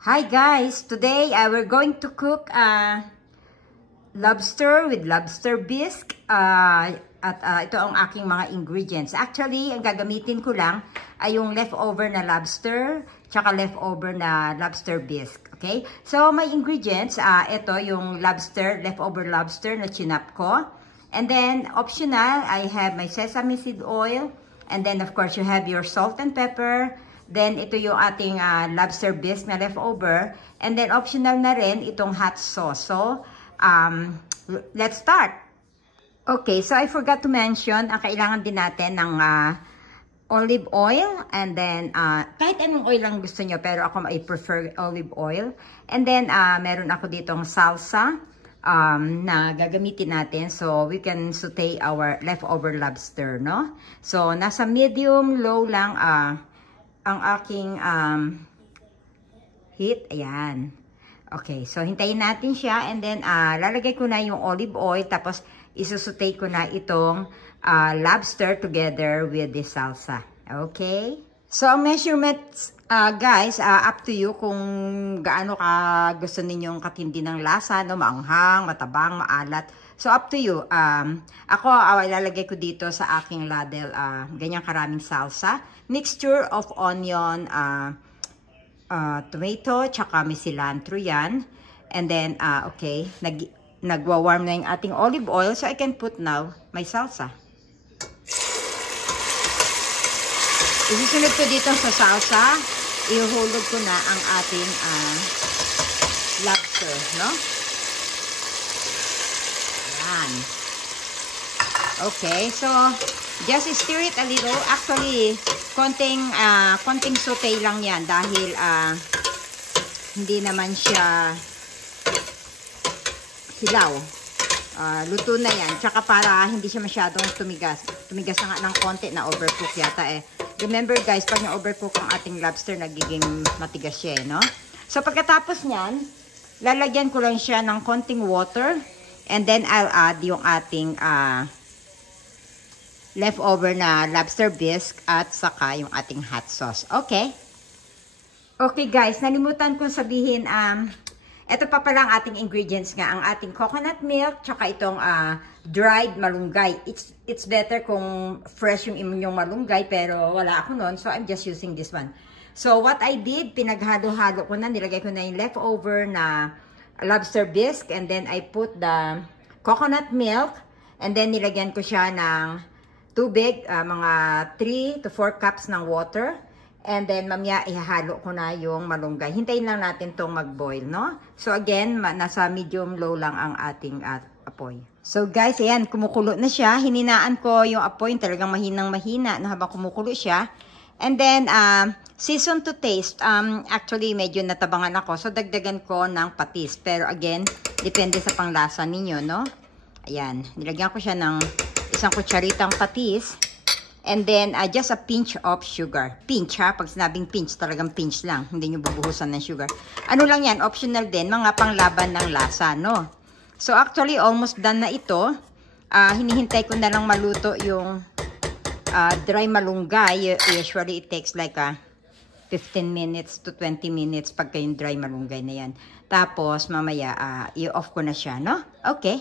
Hi guys! Today we're going to cook lobster with lobster bisque. Ito ang aking mga ingredients. Actually, ang gagamitin ko lang ay yung leftover na lobster tsaka leftover na lobster bisque. Okay? So, my ingredients, ito yung leftover lobster na chinap ko. And then, optional, I have my sesame seed oil. And then, of course, you have your salt and pepper. Then, ito yung ating lobster bisque na leftover. And then, optional na rin itong hot sauce. So, let's start. Okay, so I forgot to mention, kailangan din natin ng olive oil. And then, kahit anong oil lang gusto nyo, pero ako I prefer olive oil. And then, meron ako ditong salsa na gagamitin natin. So, we can saute our leftover lobster, no? So, nasa medium-low lang ang aking heat. Ayan. Okay. So, hintayin natin siya. And then, lalagay ko na yung olive oil. Tapos, isusutay ko na itong lobster together with the salsa. Okay? So, ang measurements, guys, up to you kung gaano ka gusto ninyong katindi ng lasa, no? Maanghang, matabang, maalat. So, up to you. Ako, ilalagay ko dito sa aking ladle, ganyang karaming salsa. Mixture of onion, tomato, tsaka may cilantro yan. And then, okay, nagwa-warm na yung ating olive oil. So, I can put now my salsa. Isusunod ko dito sa salsa. Ihulog ko na ang ating lobster, no? Yan. Okay, so, just stir it a little. Actually, konting saute lang yan dahil hindi naman siya hilaw. Luto na yan. Tsaka para hindi siya masyadong tumigas. Tumigas na nga ng konti na overcook yata eh. Remember guys, pag na-overcook ang ating lobster, nagiging matigas siya eh, no? So pagkatapos nyan, lalagyan ko lang siya ng konting water. And then I'll add yung ating leftover na lobster bisque at saka yung ating hot sauce. Okay? Okay guys, nalimutan kong sabihin, ito pa pala ang ating ingredients nga, ang ating coconut milk, tsaka itong dried malunggay. It's better kung fresh yung inyong malunggay, pero wala ako nun, so I'm just using this one. So what I did, pinaghalo-halo ko na, nilagay ko na yung leftover na lobster bisque, and then I put the coconut milk, and then nilagyan ko siya ng tubig, mga 3 to 4 cups ng water. And then, mamaya, ihahalo ko na yung malunggay. Hintayin lang natin itong mag-boil, no? So, again, nasa medium-low lang ang ating apoy. So, guys, ayan, kumukulo na siya. Hininaan ko yung apoy, talagang mahinang-mahina, no, habang kumukulo siya. And then, season to taste. Actually, medyo natabangan ako. So, dagdagan ko ng patis. Pero, again, depende sa panglasa ninyo, no? Ayan, nilagyan ko siya ng isang kutsaritang patis. And then, just a pinch of sugar. Pinch, ha? Pag sinabing pinch, talagang pinch lang. Hindi nyo bubuhusan ng sugar. Ano lang yan? Optional din. Mga panglaban ng lasa, no? So, actually, almost done na ito. Hinihintay ko na lang maluto yung dry malunggay. Usually, it takes like 15 minutes to 20 minutes pagka yung dry malunggay na yan. Tapos, mamaya, i-off ko na siya, no? Okay.